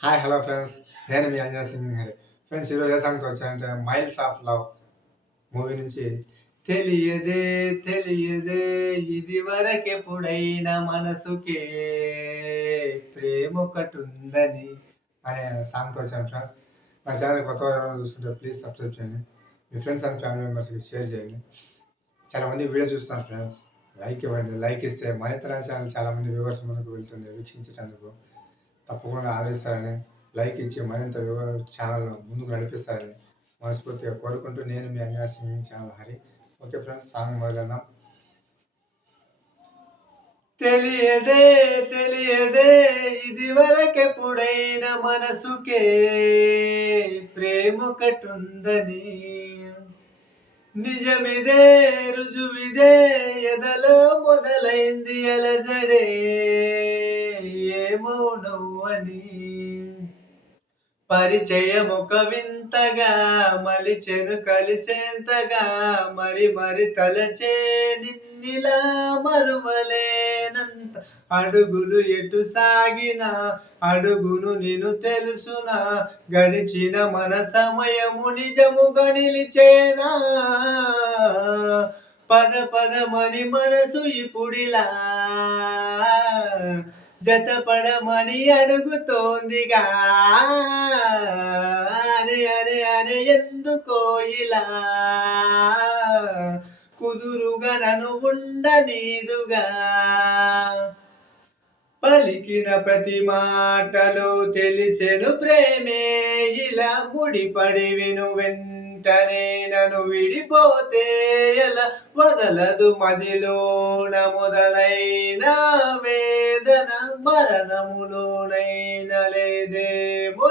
Hi hello friends, నేను మీ Anjana Singh Hari. Friends, ఈరోజు ఏ సాంగ్తో వచ్చానంటే మైల్స్ ఆఫ్ లవ్ మూవీ నుంచి తెలియదే తెలియదే ఇది వరకెప్పుడైనా మనసుకే ప్రేమ ఒకటుందని అనే సాంగ్తో వచ్చాను ఫ్రెండ్స్. నా ఛానల్ కొత్తగా ఎవరైనా చూస్తుంటే ప్లీజ్ సబ్స్క్రైబ్ చేయండి. మీ ఫ్రెండ్స్ అండ్ ఫ్యామిలీ మెంబర్స్కి షేర్ చేయండి. చాలామంది వీడియో చూస్తున్నారు ఫ్రెండ్స్, లైక్ ఇవ్వండి. లైక్ ఇస్తే మన ఇతర ఛానల్ చాలామంది వ్యూవర్స్ ముందుకు వెళ్తుంది వీక్షించేటందుకు. తప్పకుండా ఆదరిస్తారని, లైక్ ఇచ్చి మరింత ఛానల్ ముందుకు నడిపిస్తారని మనస్ఫూర్తిగా కోరుకుంటూ నేను మీ Anjana singing channel Hari. Okay friends, song మొదలెడదాం. తెలియదే తెలియదే ఇది వరకెప్పుడైనా మనసుకే ప్రేమొకటుందని, నిజమిదే రుజువిదే ఎదలో మొదలైంది అలజడే ఏమో నువ్వని, పరిచయం ఒక వింతగా మలిచెను కలిసేంతగా, మరి మరి తలచే నిన్నిలా మరువలేనంత, అడుగులు ఎటు సాగినా అడుగును నిన్ను తెలుసునా, గడిచిన మన సమయము నిజముగా నిలిచేనా, పద పదమని మనసు ఇప్పుడిలా జతపడమని అడుగుతోందిగా, అరే అరే అరే ఎందుకో ఇలా కుదురుగా నన్ను ఉండనీదుగా, పలికిన ప్రతి మాటలో తెలిసెను ప్రేమే ఇలా ముడిపడి విను వెంటనే నన్ను విడిపోతే ఎలా వదలదు మదిలోన మొదలైన వేదన, మరణములోనైన లేదేమో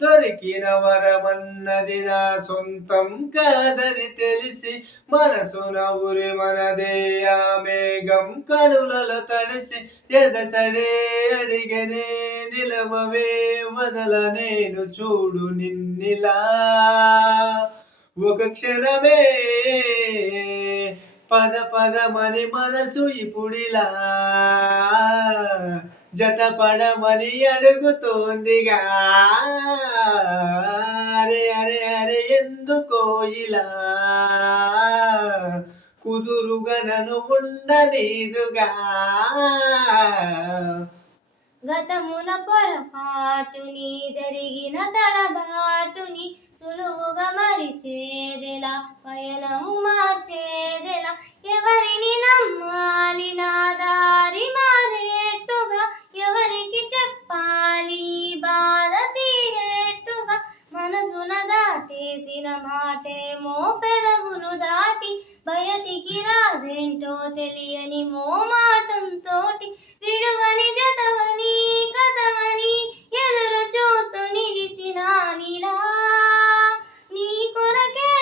దొరికిన వరమన్నది నా సొంతం కాదని తెలిసి, మనసున ఉరి మనదే ఆ మేఘం కనులలో తడిసి, ఎదసడే అడిగనే నిలవవే వదల నేను చూడు నిన్నిలా, ఒక క్షణమే పద పదమని మనసు ఇప్పుడిలా జతపడమని అడుగుతోందిగా, అరే అరే అరే ఎందుకో ఇలా కుదురుగా నన్ను ఉండనీదుగా. గతమున పొరపాటుని జరిగిన తడబాటుని సులువుగా మరిచేదెలా, పయనము మార్చేదెలా, ఎవరిని నమ్మాలి నా దారి మారేట్టుగా, ఎవరికి చెప్పాలి బాధ తీరేట్టుగా, మనసున దాటేసిన మాటేమో పెదవులు దాటి బయటికి రాదేంటో తెలియని మోమాటంతోటి, విడువని జతవని కథవని ఎదురు చూస్తూ నిలిచిన నీలా నీ కొరకే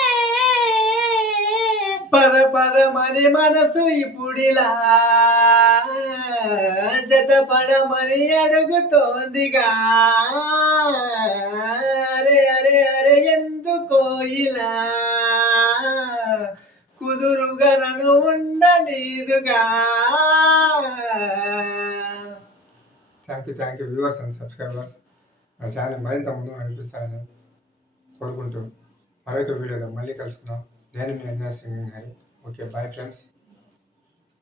పద పదమని మనసు ఇప్పుడిలా జతపడమని అడుగుతోందిగా, అరే అరే అరే ఎందుకో ఇలా కుదురుగా నన్ను ఉండనీదుగా. Thank you viewers and subscribers. నా ఛానల్ మరింత ముందు నడిపిస్తారని కోరుకుంటూ మరొక వీడియోలో మళ్ళీ కలుసుకుందాం. నేను మీ Anjana Singh Hari. Okay, bye friends.